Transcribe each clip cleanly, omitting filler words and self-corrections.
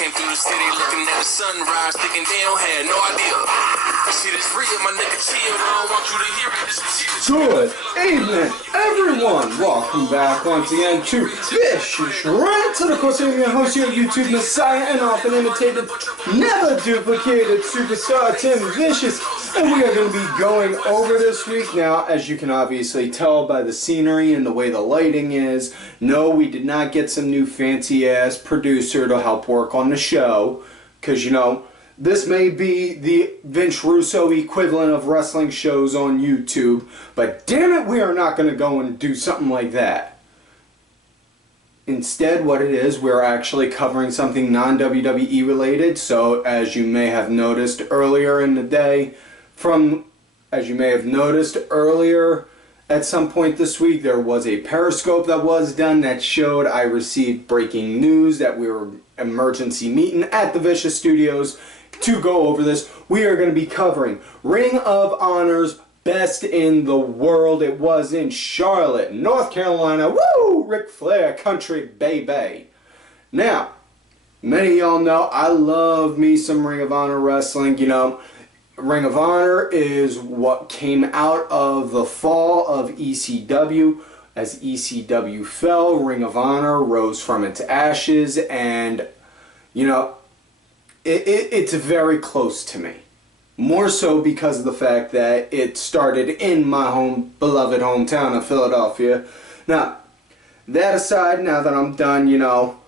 came through the city looking at the sunrise, thinking they don't have no idea. See this real, my nigga chill. I don't want you to hear it. This shit. Good evening, everyone. Welcome back once again to Vicious Rants. And of course, I'm your host, your YouTube messiah, and often imitated, never duplicated superstar Tim Vicious. And we are going to be going over this week now, as you can obviously tell by the scenery and the way the lighting is. No, we did not get some new fancy-ass producer to help work on the show, because, you know, this may be the Vince Russo equivalent of wrestling shows on YouTube, but damn it, we are not going to go and do something like that. Instead, what it is, we're actually covering something non-WWE related. So, as you may have noticed earlier in the day, at some point this week, there was a Periscope that was done that showed I received breaking news that we were emergency meeting at the Vicious Studios to go over this. We are going to be covering Ring of Honor's Best in the World. It was in Charlotte, North Carolina. Woo! Ric Flair country, baby. Now, many of y'all know I love me some Ring of Honor wrestling. You know, Ring of Honor is what came out of the fall of ECW. As ECW fell, Ring of Honor rose from its ashes, and, you know, it's very close to me. More so because of the fact that it started in my beloved hometown of Philadelphia. Now, that aside, now that I'm done, you know,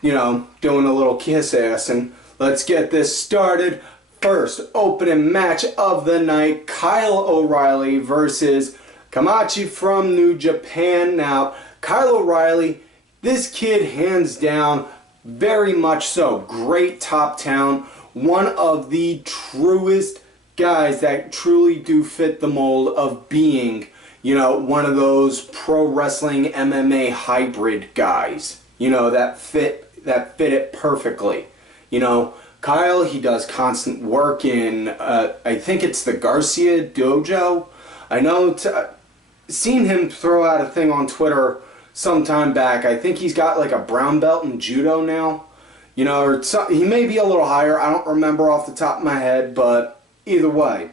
doing a little kiss assing, let's get this started. First opening match of the night, Kyle O'Reilly versus Kamachi from New Japan. Now, Kyle O'Reilly, this kid hands down, very much so, great top talent, one of the truest guys that truly do fit the mold of being, you know, one of those pro wrestling MMA hybrid guys, you know, that fit it perfectly. You know, Kyle, he does constant work in, I think it's the Garcia Dojo. I know, seen him throw out a thing on Twitter some time back. I think he's got like a brown belt in judo now. You know, or he may be a little higher. I don't remember off the top of my head, but either way,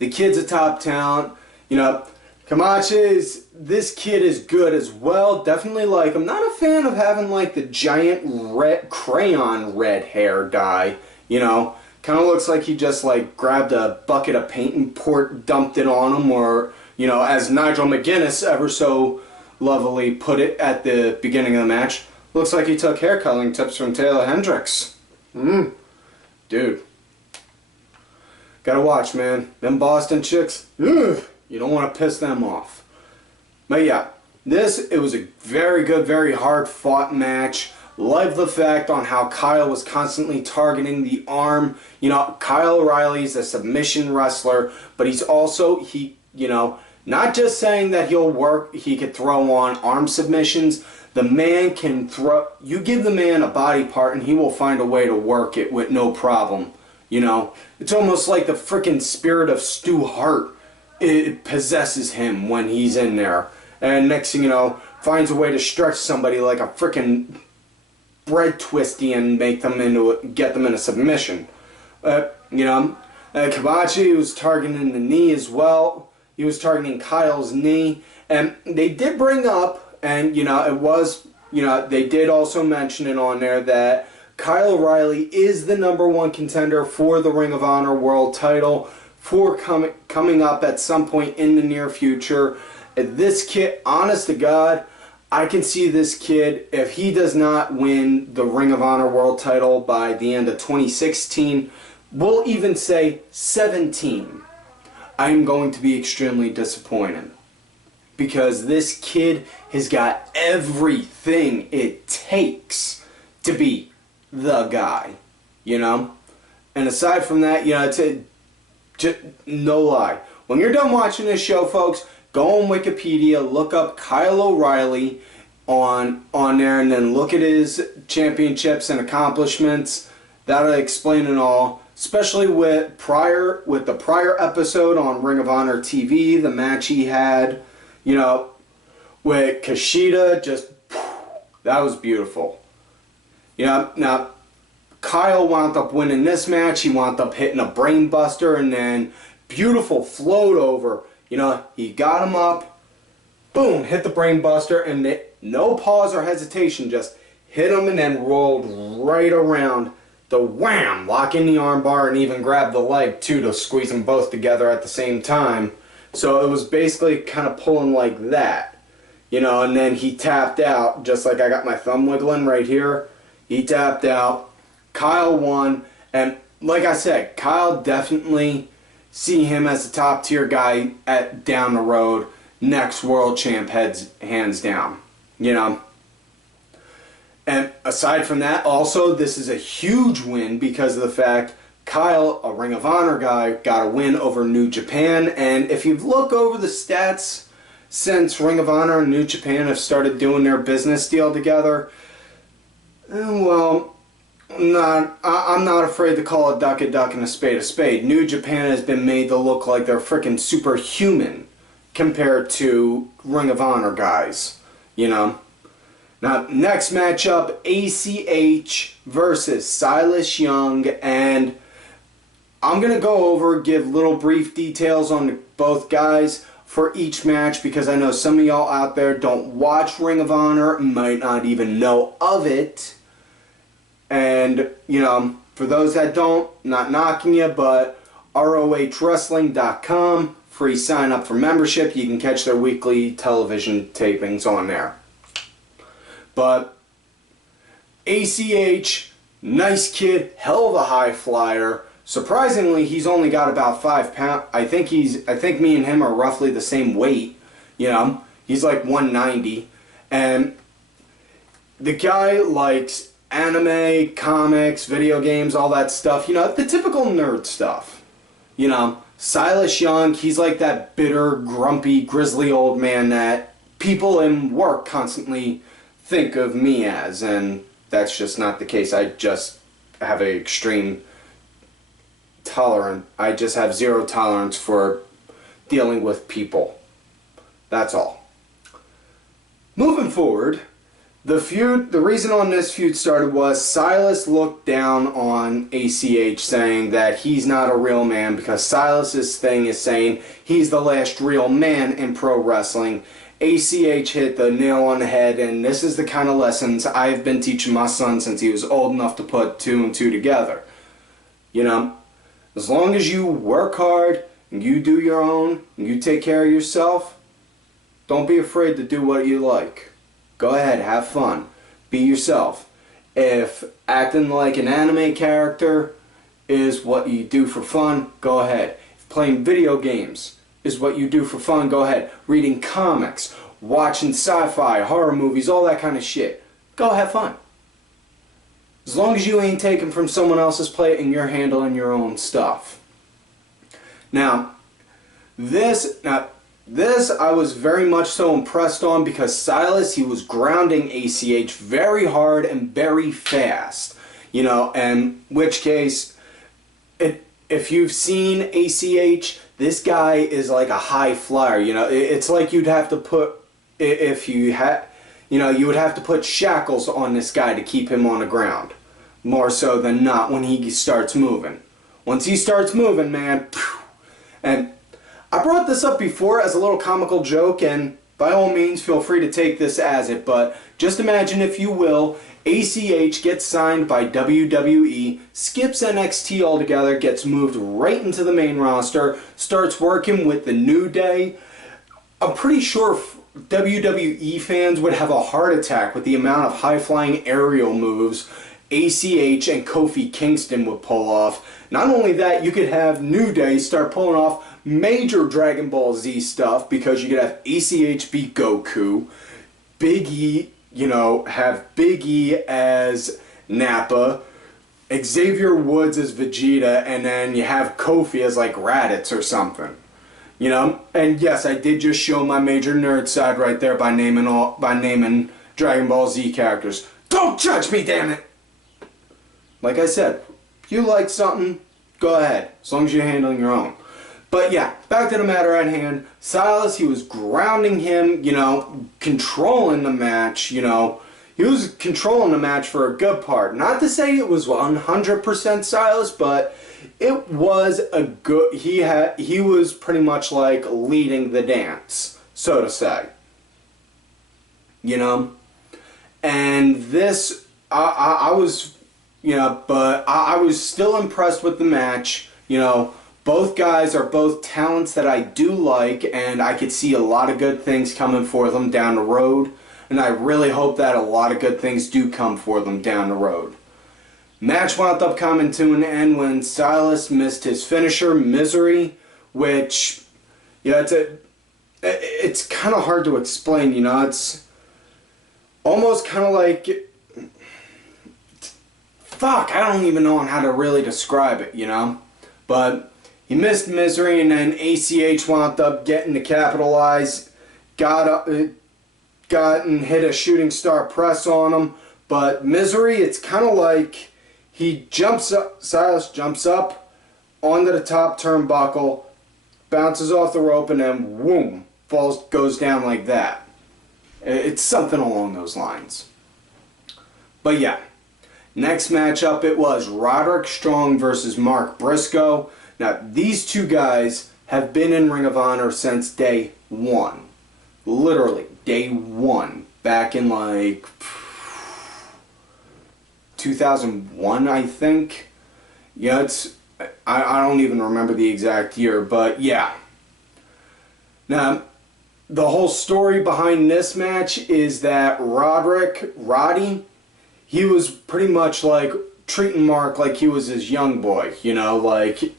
the kid's a top talent. You know, this kid is good as well. Definitely like him. Not a fan of having like the giant red crayon red hair dye. You know, kind of looks like he just like grabbed a bucket of paint and dumped it on him, or, you know, as Nigel McGuinness ever so lovely put it at the beginning of the match, looks like he took hair coloring tips from Taeler Hendrix. Dude. Gotta watch, man. Them Boston chicks, ugh, you don't want to piss them off. But yeah, it was a very good, very hard fought match. Love the fact on how Kyle was constantly targeting the arm. You know, Kyle O'Reilly's a submission wrestler, but he's also, you know, not just saying that he could throw on arm submissions. The man can throw, you give the man a body part and he will find a way to work it with no problem. You know, it's almost like the frickin' spirit of Stu Hart. It possesses him when he's in there. And next thing you know, finds a way to stretch somebody like a frickin' bread twisty and get them in a submission. You know, Kamachi was targeting the knee as well. He was targeting Kyle's knee, and they did bring up, and, you know, it was, you know, they did also mention it on there that Kyle O'Reilly is the #1 contender for the Ring of Honor World title for coming up at some point in the near future. This kid, honest to God, I can see this kid, if he does not win the Ring of Honor World title by the end of 2016, we'll even say 17. I'm going to be extremely disappointed, because this kid has got everything it takes to be the guy, you know? And aside from that, you know, just no lie. When you're done watching this show, folks, go on Wikipedia, look up Kyle O'Reilly on there, and then look at his championships and accomplishments. That'll explain it all. Especially with the prior episode on Ring of Honor TV, the match he had, you know, with Kushida, just, that was beautiful. You know, now, Kyle wound up winning this match. He wound up hitting a brain buster and then beautiful float over. You know, he got him up, boom, hit the brain buster, and no pause or hesitation, just hit him and then rolled right around the wham, lock in the armbar, and even grabbed the leg too to squeeze them both together at the same time. So it was basically kind of pulling like that, you know, and then he tapped out, just like I got my thumb wiggling right here. He tapped out. Kyle won, and like I said, Kyle definitely see him as a top tier guy at down the road, next world champ, hands down, you know. And aside from that, also this is a huge win because of the fact Kyle, a Ring of Honor guy, got a win over New Japan. And if you look over the stats since Ring of Honor and New Japan have started doing their business deal together, well, I'm not afraid to call a duck and a spade a spade. New Japan has been made to look like they're freaking superhuman compared to Ring of Honor guys, you know. Now, next matchup, ACH versus Silas Young, and I'm going to go over, give little brief details on both guys for each match because I know some of y'all out there don't watch Ring of Honor, might not even know of it. And, you know, for those that don't, not knocking you, but ROHWrestling.com, free sign up for membership. You can catch their weekly television tapings on there. But ACH, nice kid, hell of a high flyer. Surprisingly, he's only got about 5 pounds. I think me and him are roughly the same weight. You know, he's like 190. And the guy likes anime, comics, video games, all that stuff. You know, the typical nerd stuff. You know, Silas Young, he's like that bitter, grumpy, grizzly old man that people in work constantly think of me as, and that's just not the case. I just have an extreme tolerance. I just have zero tolerance for dealing with people. That's all. Moving forward, the reason on this feud started was Silas looked down on ACH, saying that he's not a real man because Silas's thing is saying he's the last real man in pro wrestling. ACH hit the nail on the head, and this is the kind of lessons I've been teaching my son since he was old enough to put 2 and 2 together. You know, as long as you work hard and you do your own and you take care of yourself, don't be afraid to do what you like. Go ahead, have fun. Be yourself. If acting like an anime character is what you do for fun, go ahead. If playing video games is what you do for fun, go ahead. Reading comics, watching sci-fi, horror movies, all that kind of shit, go have fun. As long as you ain't taking from someone else's plate and you're handling your own stuff. Now, this I was very much so impressed on because Silas, he was grounding ACH very hard and very fast. You know, in which case, if you've seen ACH, this guy is like a high flyer. You know, it's like you'd have to put, you would have to put shackles on this guy to keep him on the ground. More so than not when he starts moving. Once he starts moving, man, and I brought this up before as a little comical joke, and by all means feel free to take this as it, but just imagine, if you will, ACH gets signed by WWE, skips NXT altogether, gets moved right into the main roster, starts working with the New Day. I'm pretty sure WWE fans would have a heart attack with the amount of high-flying aerial moves ACH and Kofi Kingston would pull off. Not only that, you could have New Day start pulling off major Dragon Ball Z stuff because you could have ACH beat Goku, Big E, you know, have Big E as Nappa, Xavier Woods as Vegeta, and then you have Kofi as like Raditz or something. You know? And yes, I did just show my major nerd side right there by naming Dragon Ball Z characters. Don't judge me, damn it! Like I said, if you like something, go ahead, as long as you're handling your own. But yeah, back to the matter at hand. Silas, he was grounding him, you know, controlling the match, you know. he was controlling the match for a good part. Not to say it was 100% Silas, but it was a good, he was pretty much like leading the dance, so to say. You know? And this, I was, you know, but I was still impressed with the match. You know, both guys are both talents that I do like, and I could see a lot of good things coming for them down the road. And I really hope that a lot of good things do come for them down the road. Match wound up coming to an end when Silas missed his finisher, Misery, which, yeah, it's kind of hard to explain, you know. It's almost kind of like, fuck, I don't even know how to really describe it, you know. But he missed Misery, and then ACH wound up getting to capitalize, got and hit a shooting star press on him. But Misery, it's kind of like he jumps up, Silas jumps up onto the top turnbuckle, bounces off the rope, and then whoom, goes down like that. It's something along those lines. But yeah, next matchup, it was Roderick Strong versus Mark Briscoe. Now, these two guys have been in Ring of Honor since day one. Literally, day one. Back in like 2001, I think. Yeah, it's, I don't even remember the exact year, but yeah. Now, the whole story behind this match is that Roddy, he was pretty much like treating Mark like he was his young boy, you know, like,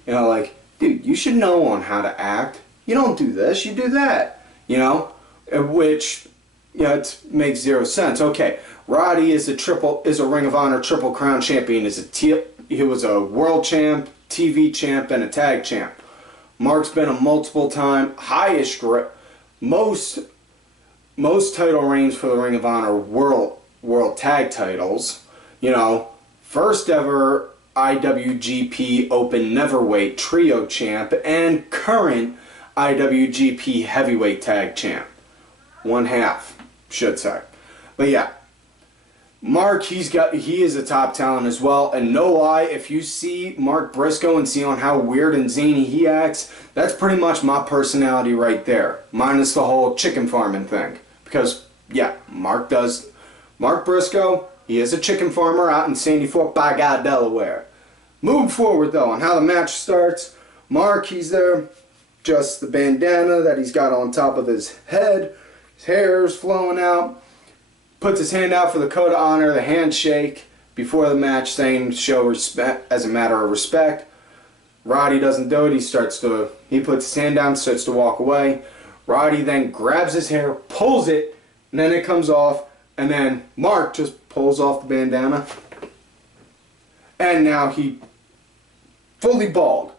dude, you should know on how to act. You don't do this, you do that, you know, which, you know, it makes zero sense. Okay, Roddy is a Ring of Honor Triple Crown champion. He was a world champ, TV champ, and a tag champ. Mark's been a multiple time most title reigns for the Ring of Honor world tag titles. You know, first ever IWGP Open Neverweight Trio champ and current IWGP Heavyweight Tag champ. One half, should say. But yeah, Mark, he is a top talent as well, and no lie, if you see Mark Briscoe and see on how weird and zany he acts, that's pretty much my personality right there, minus the whole chicken farming thing. Because yeah, Mark Briscoe, he is a chicken farmer out in Sandy Fork by God, Delaware. Moving forward though, on how the match starts, Mark, he's there, just the bandana that he's got on top of his head, his hair is flowing out. Puts his hand out for the code of honor, the handshake, before the match, saying show respect as a matter of respect. Roddy doesn't do it. He puts his hand down, starts to walk away. Roddy then grabs his hair, pulls it, and then it comes off. And then Mark just pulls off the bandana. And now he fully bald.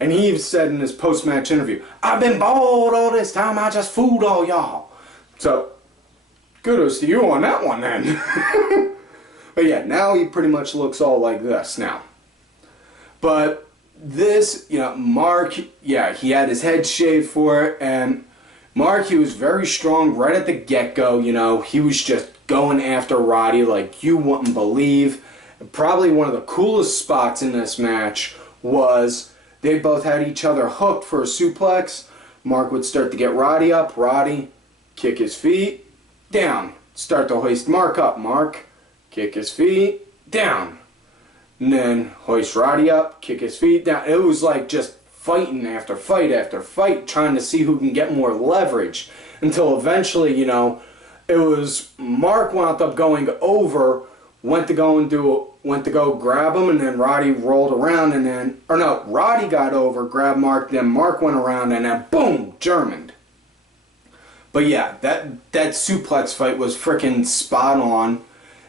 And he even said in his post-match interview, "I've been bald all this time, I just fooled all y'all." So, kudos to you on that one then. But yeah, now he pretty much looks all like this now. But this, you know, Mark, yeah, he had his head shaved for it, and Mark, he was very strong right at the get-go, you know. He was just going after Roddy like you wouldn't believe. And probably one of the coolest spots in this match was they both had each other hooked for a suplex. Mark would start to get Roddy up, Roddy kick his feet, down, start to hoist Mark up, Mark kick his feet, down, and then hoist Roddy up, kick his feet down. It was like just fighting after fight after fight, trying to see who can get more leverage, until eventually, you know, it was Mark wound up going over, went to go grab him, and then Roddy rolled around, and then, or no, Roddy got over, grabbed Mark, then Mark went around, and then boom, Germaned. But yeah, that suplex fight was freaking spot on.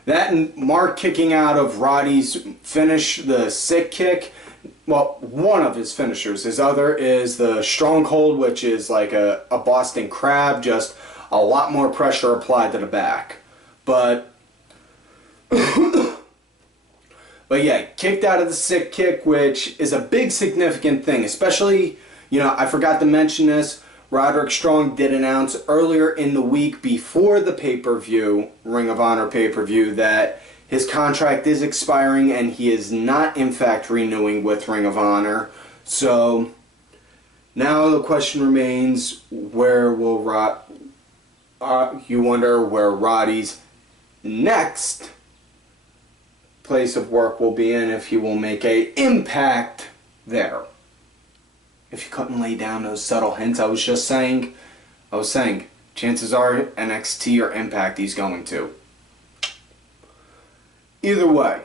That and Mark kicking out of Roddy's finish, the sick kick. Well, one of his finishers. His other is the strong hold, which is like a Boston Crab, just a lot more pressure applied to the back. But yeah, kicked out of the sick kick, which is a big significant thing, especially, you know, I forgot to mention this. Roderick Strong did announce earlier in the week before the pay-per-view, Ring of Honor pay-per-view, that his contract is expiring and he is not in fact renewing with Ring of Honor. So now the question remains, where will you wonder where Roddy's next place of work will be and if he will make a impact there. If you couldn't lay down those subtle hints, I was saying, chances are NXT or Impact he's going to. Either way,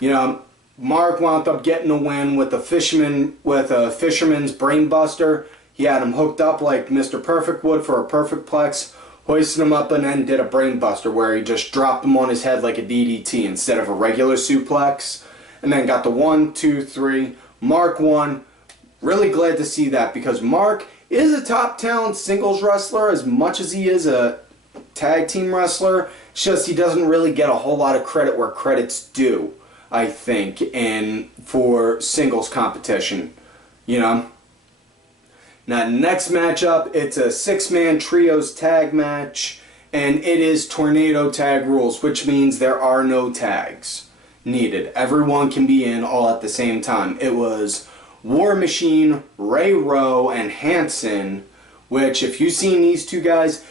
you know, Mark wound up getting a win with a fisherman's brainbuster. He had him hooked up like Mr. Perfect would for a perfect plex, hoisted him up and then did a brainbuster where he just dropped him on his head like a DDT instead of a regular suplex. And then got the 1, 2, 3. Mark won. Really glad to see that because Mark is a top talent singles wrestler as much as he is a tag team wrestler. It's just he doesn't really get a whole lot of credit where credit's due, I think, for singles competition, you know. Now, next matchup, it's a 6-man trios tag match, and it is tornado tag rules, which means there are no tags needed. Everyone can be in all at the same time. It was War Machine, Rowe, and Hanson, which, if you've seen these two guys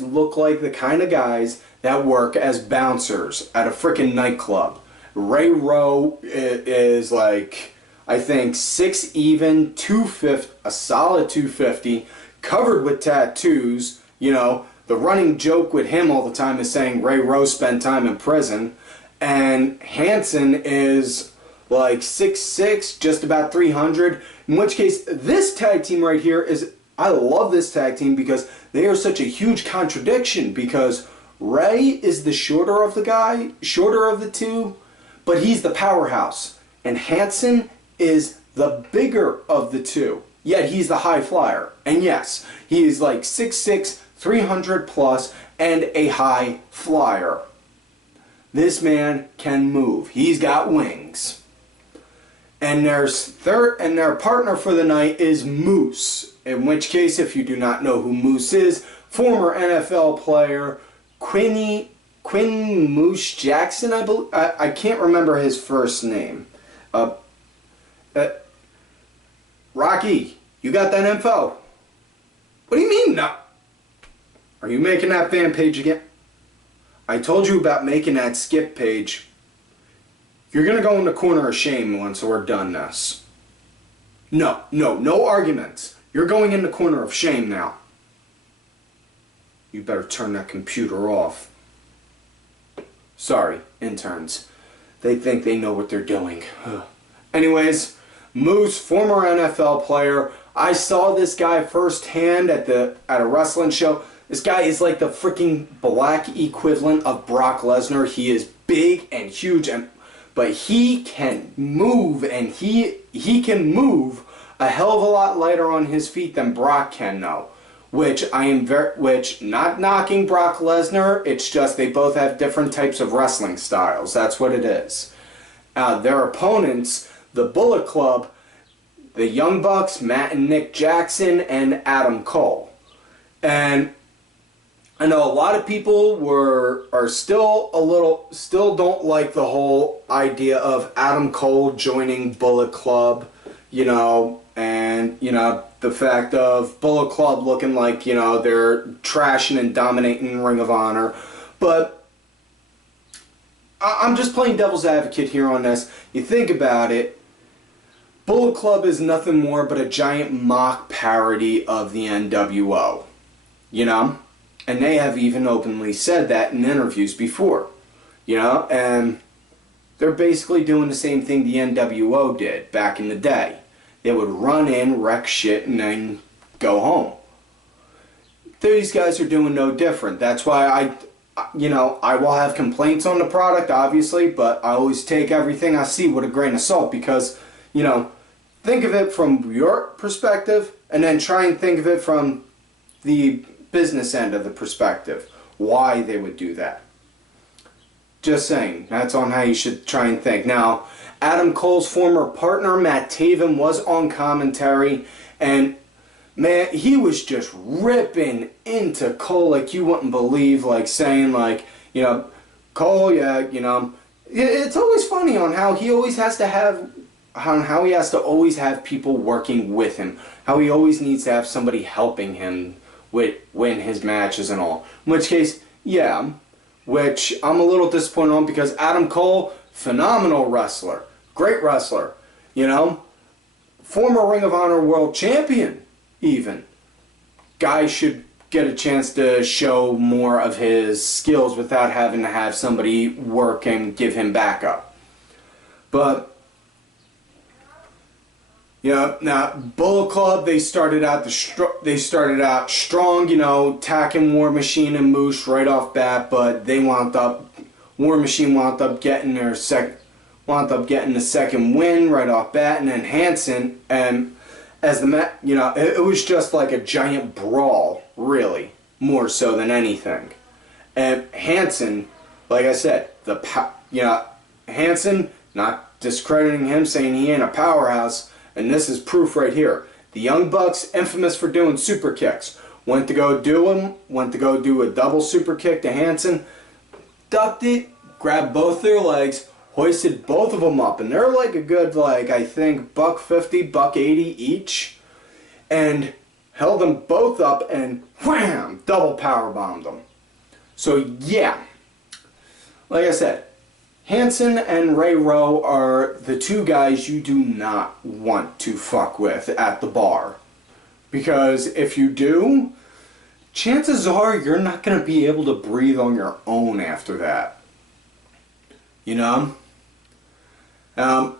look like the kind of guys that work as bouncers at a frickin' nightclub. Rowe is like, I think, 6 even, 250, a solid 250, covered with tattoos. You know, the running joke with him all the time is saying Rowe spent time in prison. And Hanson is like 6'6", just about 300. In which case, this tag team right here is, I love this tag team because they are such a huge contradiction because Ray is the shorter of the two, but he's the powerhouse. And Hanson is the bigger of the two, yet he's the high flyer. And yes, he is like 6'6", 300 plus, and a high flyer. This man can move. He's got wings. And their partner for the night is Moose. In which case, if you do not know who Moose is, former NFL player Quinn Moose Jackson, I believe. I can't remember his first name. Rocky, you got that info? What do you mean no? Are you making that fan page again? I told you about making that skip page. You're going to go in the corner of shame once we're done this. No arguments. You're going in the corner of shame now. You better turn that computer off. Sorry, interns. They think they know what they're doing. Anyways, Moose, former NFL player. I saw this guy firsthand at a wrestling show. This guy is like the freaking black equivalent of Brock Lesnar. He is big and huge, but he can move, and he can move a hell of a lot lighter on his feet than Brock can now. Which not knocking Brock Lesnar, it's just they both have different types of wrestling styles. That's what it is. Their opponents, the Bullet Club, the Young Bucks, Matt and Nick Jackson, and Adam Cole. And I know a lot of people still don't like the whole idea of Adam Cole joining Bullet Club, you know, and, you know, the fact of Bullet Club looking like, you know, they're trashing and dominating Ring of Honor. But I'm just playing devil's advocate here on this. You think about it, Bullet Club is nothing more but a giant mock parody of the NWO, you know? And they have even openly said that in interviews before, you know? And they're basically doing the same thing the NWO did back in the day. They would run in, wreck shit, and then go home. These guys are doing no different. That's why I will have complaints on the product, obviously, but I always take everything I see with a grain of salt because, you know, think of it from your perspective and then try and think of it from the business end of the perspective. Why they would do that. Just saying. That's on how you should try and think. Now, Adam Cole's former partner, Matt Taven, was on commentary, and man, he was just ripping into Cole like you wouldn't believe, like saying like, you know, Cole, yeah, you know, it's always funny on how he always has to have, how he has to always have people working with him, how he always needs to have somebody helping him win his matches and all. In which case, yeah, which I'm a little disappointed on because Adam Cole, phenomenal wrestler, great wrestler, you know, former Ring of Honor World Champion even. Guy should get a chance to show more of his skills without having to have somebody work and give him backup. But yeah, now Bullet Club, they started out strong, you know, attacking War Machine and Moose right off bat, but they War Machine wound up getting the second win right off bat, and then Hanson, and as you know, it was just like a giant brawl, really, more so than anything. And Hanson, like I said, Hanson, not discrediting him, saying he ain't a powerhouse. And this is proof right here. The Young Bucks, infamous for doing super kicks, went to go do a double super kick to Hanson, ducked it, grabbed both their legs, hoisted both of them up, and they're like a good, like, I think, $150, $180 each, and held them both up and wham, double power bombed them. So yeah, like I said, Hanson and Ray Rowe are the two guys you do not want to fuck with at the bar. Because if you do, chances are you're not going to be able to breathe on your own after that. You know? As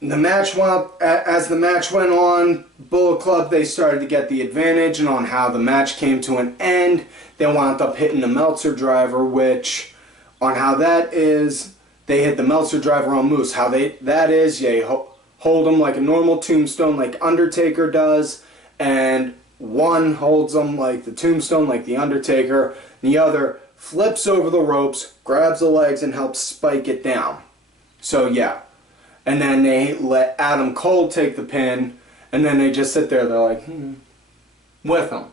the match went on, Bullet Club, they started to get the advantage, and on how the match came to an end, they wound up hitting the Meltzer driver, which, on how that is, they hit the Meltzer driver on Moose. How that is, you hold him like a normal tombstone like Undertaker does, and one holds him like the tombstone like the Undertaker, and the other flips over the ropes, grabs the legs, and helps spike it down. So yeah. And then they let Adam Cole take the pin, and then they just sit there, they're like, with him.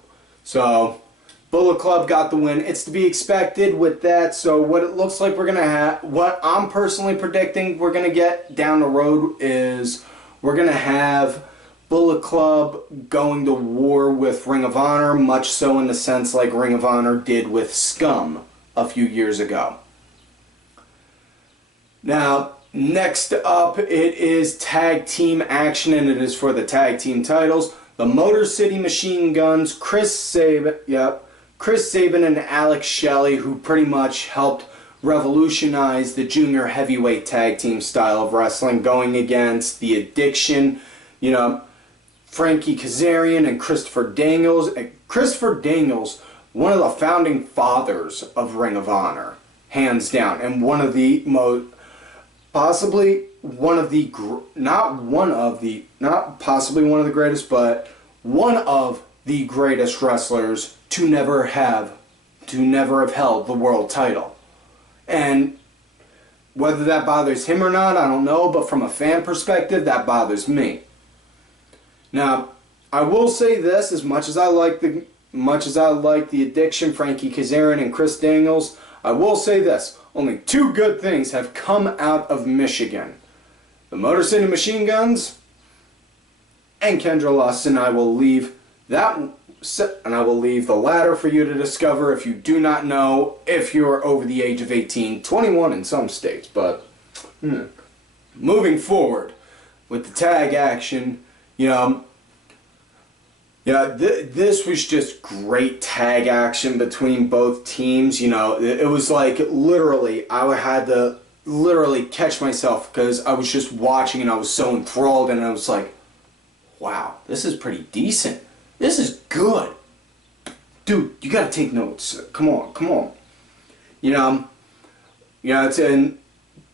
So Bullet Club got the win. It's to be expected with that. So what it looks like we're going to have, what I'm personally predicting we're going to get down the road is we're going to have Bullet Club going to war with Ring of Honor, much so in the sense like Ring of Honor did with Scum a few years ago. Now, next up, it is tag team action, and it is for the tag team titles. The Motor City Machine Guns, Chris Sabin and Alex Shelley, who pretty much helped revolutionize the junior heavyweight tag team style of wrestling, going against The Addiction, you know, Frankie Kazarian and Christopher Daniels. And Christopher Daniels, one of the founding fathers of Ring of Honor, hands down, and one of the most, possibly one of the, not possibly one of the greatest, but one of the greatest wrestlers to never have held the world title. And whether that bothers him or not, I don't know, but from a fan perspective, that bothers me. Now, I will say this, as much as I like the Addiction, Frankie Kazarian and Chris Daniels, I will say this, only two good things have come out of Michigan. The Motor City Machine Guns and Kendra Lust, and I will leave the latter for you to discover if you do not know, if you are over the age of 18, 21 in some states. But moving forward with the tag action, this was just great tag action between both teams. It was like literally, I had to literally catch myself because I was just watching and I was so enthralled, and I was like, wow, this is pretty decent. This is good. Dude, you gotta take notes. Come on.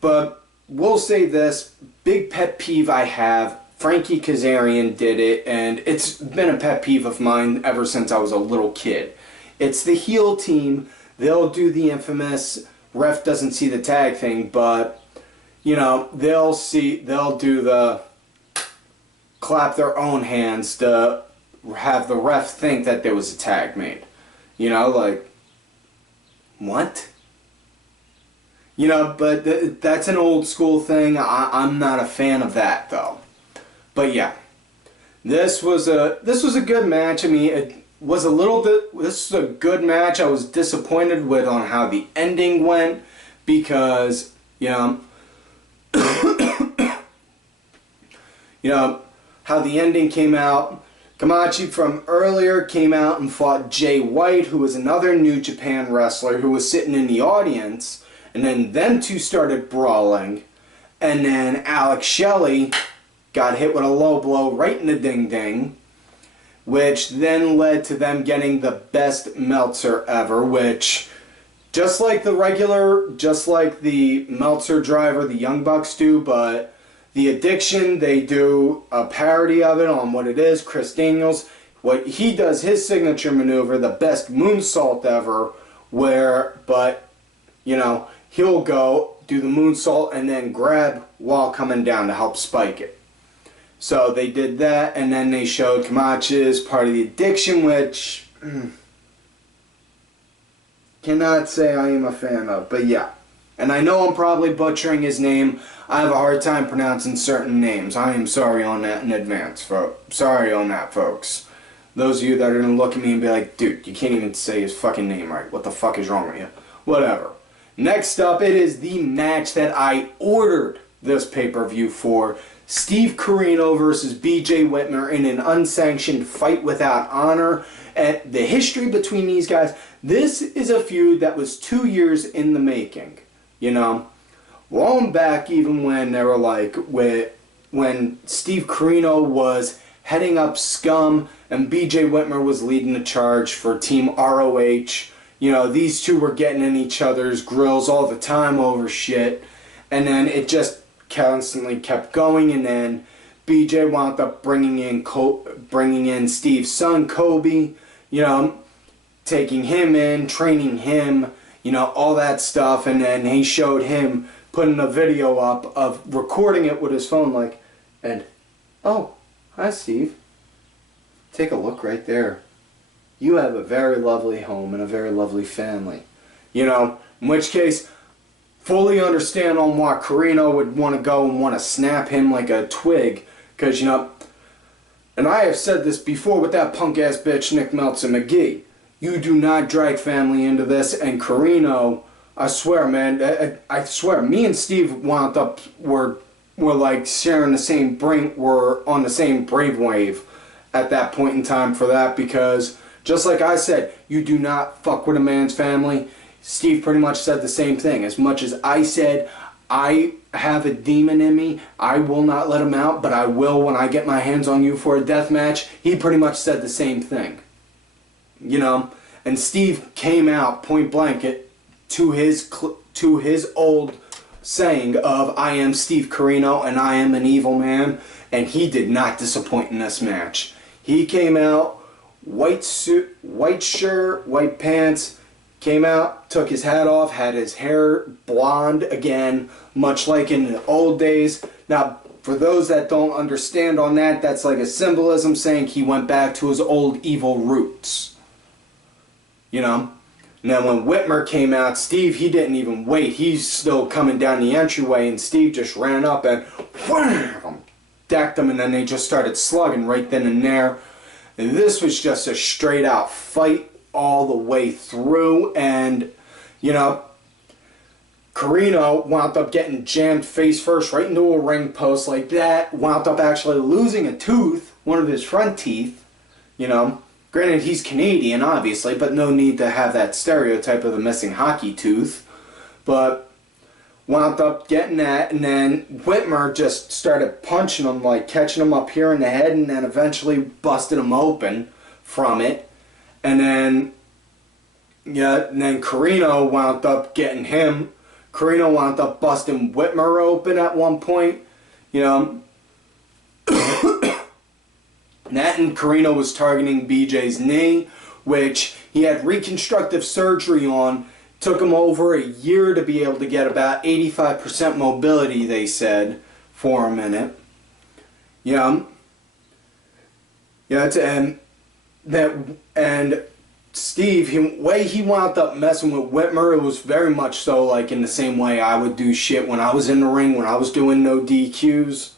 But we'll say this, big pet peeve I have, Frankie Kazarian did it, and it's been a pet peeve of mine ever since I was a little kid. It's the heel team. They'll do the infamous ref doesn't see the tag thing, but they'll do the clap their own hands to have the ref think that there was a tag made. You know, like, what? You know, but that's an old school thing. I'm not a fan of that, though. But yeah, this was a good match. I mean, it was a little bit. This was a good match. I was disappointed with on how the ending went because you know, how the ending came out. Kamachi from earlier came out and fought Jay White, who was another New Japan wrestler who was sitting in the audience. And then them two started brawling. And then Alex Shelley got hit with a low blow right in the ding-ding, which then led to them getting the best Meltzer ever, which, just like the Meltzer driver, the Young Bucks do, but the Addiction, they do a parody of it on what it is. Chris Daniels, what he does, his signature maneuver, the best moonsault ever, but, you know, he'll go do the moonsault and then grab while coming down to help spike it. So they did that, and then they showed Kamachi's part of the Addiction, which cannot say I am a fan of, but yeah. And I know I'm probably butchering his name. I have a hard time pronouncing certain names. I am sorry on that in advance, sorry on that, folks. Those of you that are going to look at me and be like, dude, you can't even say his fucking name right. What the fuck is wrong with you? Whatever. Next up, it is the match that I ordered this pay-per-view for. Steve Corino versus BJ Whitmer in an unsanctioned fight without honor. And the history between these guys, this is a feud that was 2 years in the making. You know, long back, even when they were like, when Steve Corino was heading up Scum and BJ Whitmer was leading the charge for Team ROH. You know, these two were getting in each other's grills all the time over shit. And then it just constantly kept going. And then BJ wound up bringing in Steve's son, Kobe. You know, taking him in, training him. You know, all that stuff. And then he showed him putting a video up of recording it with his phone, like, and, oh, hi, Steve. Take a look right there. You have a very lovely home and a very lovely family. You know, in which case, fully understand on why Corino would want to go and want to snap him like a twig. Because, you know, and I have said this before with that punk-ass bitch Nick Meltzer McGee. You do not drag family into this. And Corino, I swear, man, I swear, me and Steve wound up, were like sharing the same we're on the same brainwave at that point in time for that, because just like I said, you do not fuck with a man's family. Steve pretty much said the same thing. As much as I said, I have a demon in me, I will not let him out, but I will when I get my hands on you for a death match. He pretty much said the same thing. You know, and Steve came out point blank to his old saying of, I am Steve Corino and I am an evil man, and he did not disappoint in this match. He came out, white suit, white shirt, white pants, came out, took his hat off, had his hair blonde again, much like in the old days. Now, for those that don't understand on that, that's like a symbolism saying he went back to his old evil roots. You know? And then when Whitmer came out, Steve, he didn't even wait. He's still coming down the entryway, and Steve just ran up and wham, decked him, and then they just started slugging right then and there. And this was just a straight out fight all the way through, and, you know, Corino wound up getting jammed face first right into a ring post like that, wound up actually losing a tooth, one of his front teeth, you know. Granted, he's Canadian, obviously, but no need to have that stereotype of the missing hockey tooth. But wound up getting that, and then Whitmer just started punching him, like catching him up here in the head, and then eventually busted him open from it. And then, yeah, and then Corino wound up getting him. Corino wound up busting Whitmer open at one point, you know. That and Corino was targeting BJ's knee, which he had reconstructive surgery on. Took him over a year to be able to get about 85% mobility, they said, for a minute. Yeah, and and Steve, way he wound up messing with Whitmer, it was very much so like in the same way I would do shit when I was in the ring, when I was doing no DQs.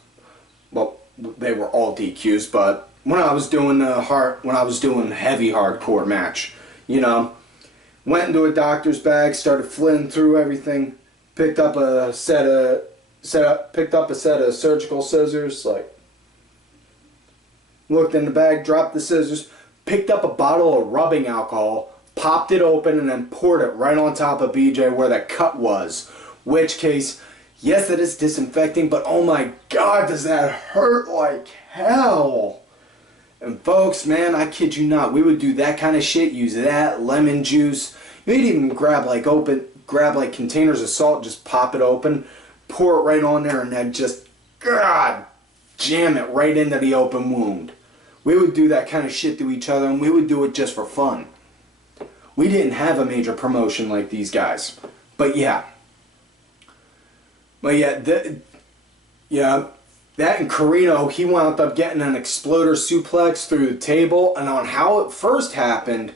Well, they were all DQs, but when I was doing heavy hardcore match, you know, went into a doctor's bag, started flitting through everything, picked up a set of surgical scissors, like looked in the bag, dropped the scissors, picked up a bottle of rubbing alcohol, popped it open, and then poured it right on top of BJ where the cut was. Which case, yes, it is disinfecting, but oh my god, does that hurt like hell. And folks, man, I kid you not, we would do that kind of shit, use that, lemon juice. You'd even grab like containers of salt, just pop it open, pour it right on there, and then just, god, jam it right into the open wound. We would do that kind of shit to each other, and we would do it just for fun. We didn't have a major promotion like these guys. But yeah. That and Corino, he wound up getting an exploder suplex through the table, and on how it first happened,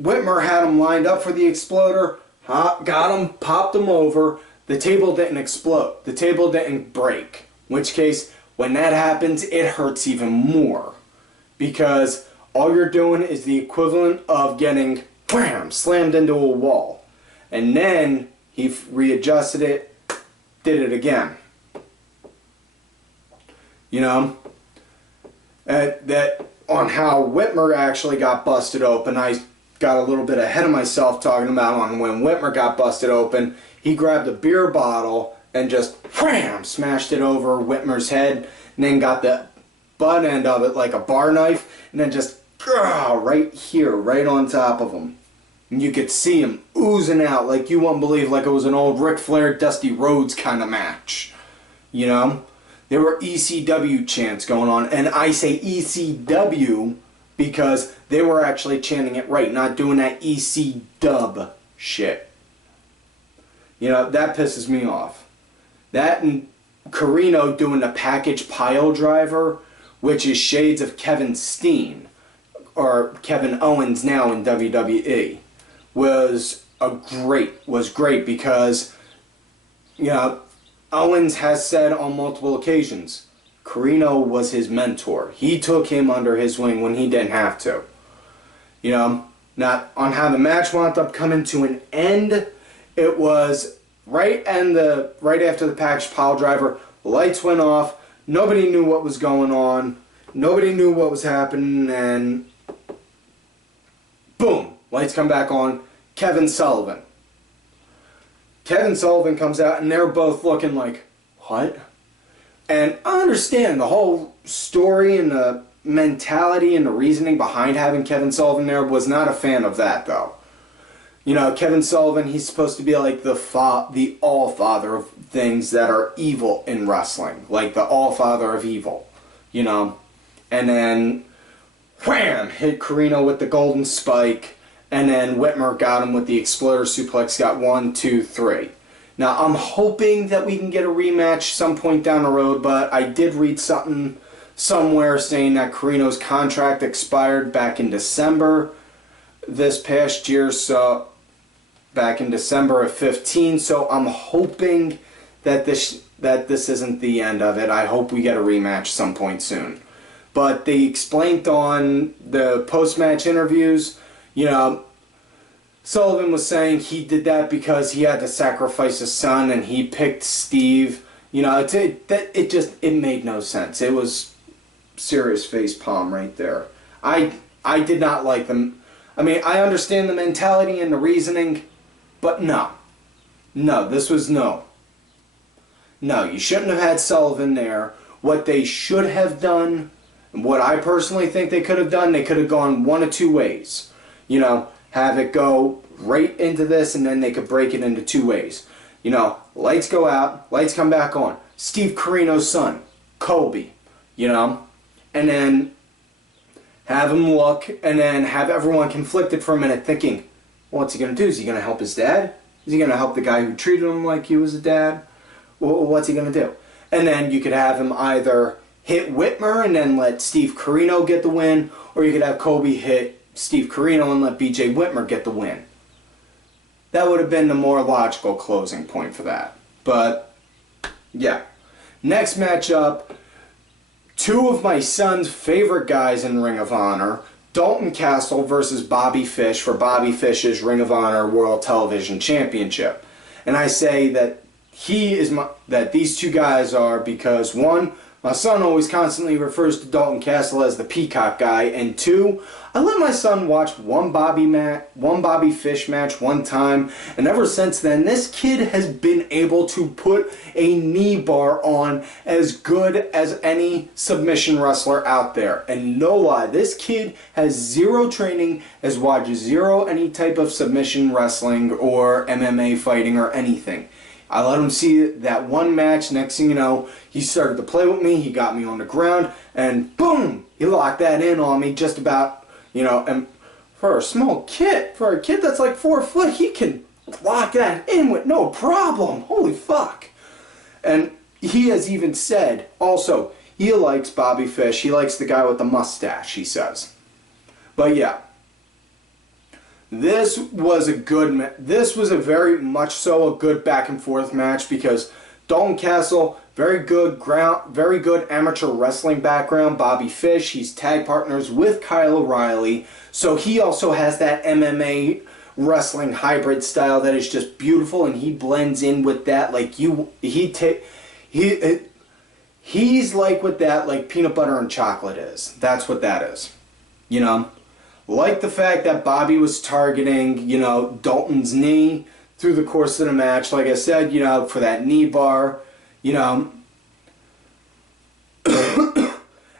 Whitmer had him lined up for the exploder, got him, popped him over, the table didn't explode, the table didn't break, in which case, when that happens, it hurts even more, because all you're doing is the equivalent of getting wham, slammed into a wall. And then he readjusted it, did it again. You know, that on how Whitmer actually got busted open, I got a little bit ahead of myself talking about on when Whitmer got busted open. He grabbed a beer bottle and just wham, smashed it over Whitmer's head, and then got the butt end of it like a bar knife, and then just right here, right on top of him. And you could see him oozing out like you wouldn't believe, like it was an old Ric Flair, Dusty Rhodes kind of match. You know? There were ECW chants going on, and I say ECW because they were actually chanting it right, not doing that EC dub shit. You know, that pisses me off. That and Corino doing the package pile driver, which is shades of Kevin Steen, or Kevin Owens now in WWE, was great because, you know, Owens has said on multiple occasions, Corino was his mentor. He took him under his wing when he didn't have to. You know, not on how the match wound up coming to an end. It was right after the package pile driver, lights went off, nobody knew what was going on, nobody knew what was happening, and boom, lights come back on, Kevin Sullivan. Kevin Sullivan comes out, and they're both looking like, what? And I understand the whole story and the mentality and the reasoning behind having Kevin Sullivan there. Was not a fan of that, though. You know, Kevin Sullivan, he's supposed to be like the all-father of things that are evil in wrestling. Like the all-father of evil, you know. And then, wham, hit Corino with the golden spike. And then Whitmer got him with the exploder suplex, got 1, 2, 3. Now, I'm hoping that we can get a rematch some point down the road, but I did read something somewhere saying that Corino's contract expired back in December this past year, so back in December of 15, so I'm hoping that this isn't the end of it. I hope we get a rematch some point soon. But they explained on the post-match interviews, you know, Sullivan was saying he did that because he had to sacrifice his son and he picked Steve. You know, it made no sense. It was serious face palm right there. I did not like them. I mean, I understand the mentality and the reasoning, but no. No, this was no. No, you shouldn't have had Sullivan there. What they should have done, and what I personally think they could have done, they could have gone one of two ways. You know, have it go right into this, and then they could break it into two ways. You know, lights go out, lights come back on. Steve Corino's son, Colby, you know, and then have him look, and then have everyone conflicted for a minute thinking, well, what's he going to do? Is he going to help his dad? Is he going to help the guy who treated him like he was a dad? What's he going to do? And then you could have him either hit Whitmer and then let Steve Corino get the win, or you could have Kobe hit Steve Corino and let BJ Whitmer get the win. That would have been the more logical closing point for that. But, yeah. Next matchup, two of my son's favorite guys in Ring of Honor, Dalton Castle versus Bobby Fish for Bobby Fish's Ring of Honor World Television Championship. And I say that that these two guys are because, one, my son always constantly refers to Dalton Castle as the Peacock guy, and two, I let my son watch one Bobby Fish match one time, and ever since then, this kid has been able to put a knee bar on as good as any submission wrestler out there. And no lie, this kid has zero training, has watched zero any type of submission wrestling or MMA fighting or anything. I let him see that one match. Next thing you know, he started to play with me. He got me on the ground, and boom, he locked that in on me just about, and for a small kid, for a kid that's like 4 foot, he can lock that in with no problem. Holy fuck. And he has even said, also, he likes Bobby Fish. He likes the guy with the mustache, he says. But yeah. This was a very much so a good back and forth match because Dalton Castle, very good amateur wrestling background. Bobby Fish, he's tag partners with Kyle O'Reilly, so he also has that MMA wrestling hybrid style that is just beautiful, and he blends in with that like he's like with that like peanut butter and chocolate is. That's what that is, Like the fact that Bobby was targeting, Dalton's knee through the course of the match. Like I said, for that knee bar,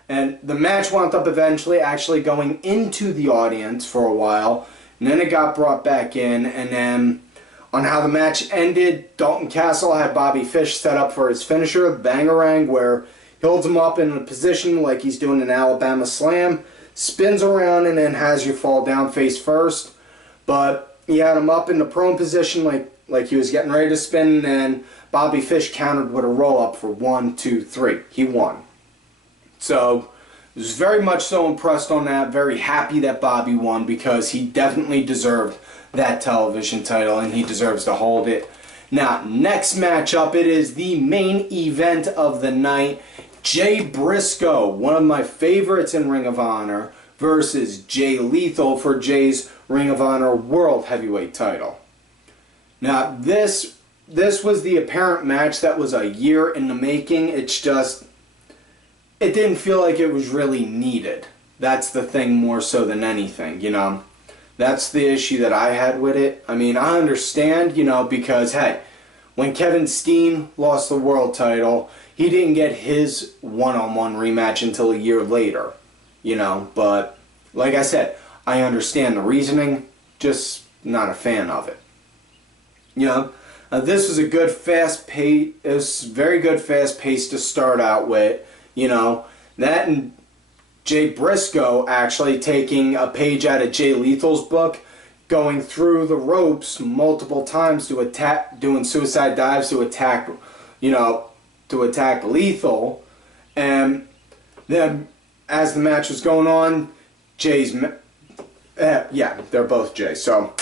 And the match wound up eventually actually going into the audience for a while. And then it got brought back in. And then on how the match ended, Dalton Castle had Bobby Fish set up for his finisher, Bangarang, where he holds him up in a position like he's doing an Alabama Slam. Spins around and then has you fall down face first. But he had him up in the prone position like he was getting ready to spin, and then Bobby Fish countered with a roll-up for 1, 2, 3. He won. So, I was very much so impressed on that. Very happy that Bobby won because he definitely deserved that television title and he deserves to hold it. Now, next matchup, it is the main event of the night. Jay Briscoe, one of my favorites in Ring of Honor, versus Jay Lethal for Jay's Ring of Honor World Heavyweight title. Now, this was the apparent match that was a year in the making. It's just, it didn't feel like it was really needed. That's the thing more so than anything, That's the issue that I had with it. I mean, I understand, because, hey, when Kevin Steen lost the world title, he didn't get his one-on-one rematch until a year later, But, like I said, I understand the reasoning, just not a fan of it. This was a good fast pace. It was very good fast pace to start out with. That and Jay Briscoe actually taking a page out of Jay Lethal's book, going through the ropes multiple times to attack, doing suicide dives to attack, Lethal. And then as the match was going on, they're both Jay. So,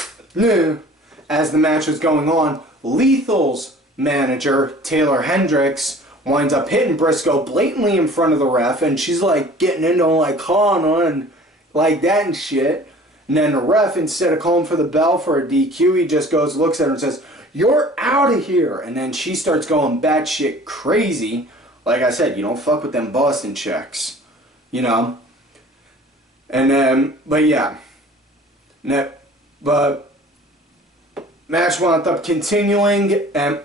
as the match was going on, Lethal's manager, Taeler Hendrix, winds up hitting Briscoe blatantly in front of the ref, and she's like getting into him, like calling on and like that and shit. And then the ref, instead of calling for the bell for a DQ, he just goes, looks at her and says, "You're out of here." And then she starts going batshit crazy. Like I said, you don't fuck with them Boston checks, And then, but yeah. But match wound up continuing, and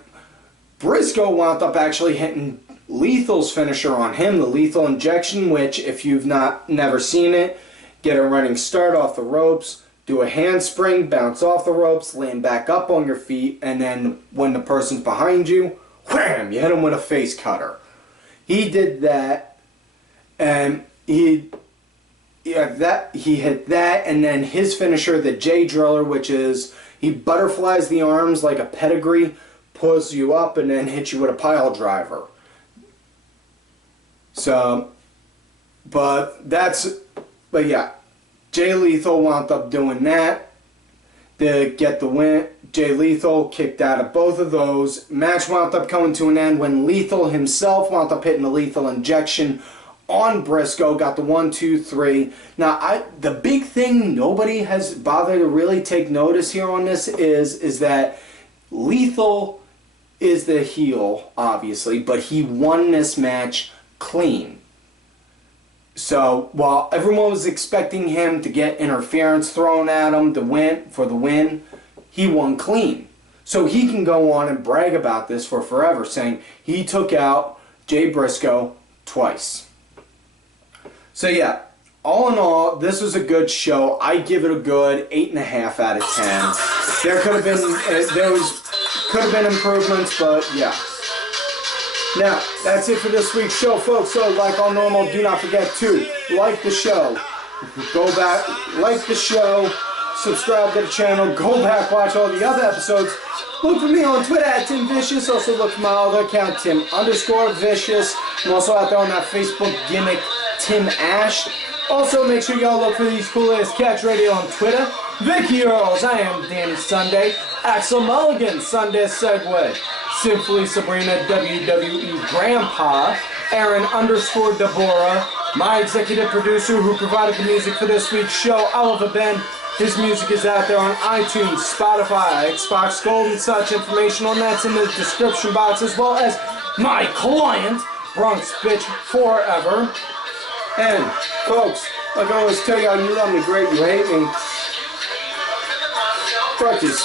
Briscoe wound up actually hitting Lethal's finisher on him, the lethal injection, which if you've never seen it, get a running start off the ropes, do a handspring, bounce off the ropes, land back up on your feet, and then when the person's behind you, wham, you hit him with a face cutter. He did that, and he hit that, and then his finisher, the J Driller, which is he butterflies the arms like a pedigree, pulls you up, and then hits you with a pile driver. So, but yeah, Jay Lethal wound up doing that to get the win. Jay Lethal kicked out of both of those. Match wound up coming to an end when Lethal himself wound up hitting a lethal injection on Briscoe, got the 1, 2, 3. Now, the big thing nobody has bothered to really take notice here on this is that Lethal is the heel, obviously, but he won this match clean. So, while everyone was expecting him to get interference thrown at him for the win, he won clean. So he can go on and brag about this for forever, saying he took out Jay Briscoe twice. So yeah, all in all, this was a good show. I give it a good 8.5 out of 10. There could have been improvements, but yeah. Now, that's it for this week's show, folks. So, like all normal, do not forget to like the show. Go back, like the show, subscribe to the channel, go back, watch all the other episodes. Look for me on Twitter at Tim Vicious. Also look for my other account, Tim_Vicious. I'm also out there on that Facebook gimmick, Tim Ash. Also, make sure y'all look for these cool-ass cats radio on Twitter. Vicky Earls, I am Danny Sunday. Axel Mulligan, Sunday Segway. Simply Sabrina, WWE Grandpa. Aaron_Deborah. My executive producer who provided the music for this week's show, Oliver Ben. His music is out there on iTunes, Spotify, Xbox Gold, and such. Information on that's in the description box, as well as my client, Bronx Bitch Forever. And, folks, like I always tell y'all, you love me great, you hate me. Fuck this.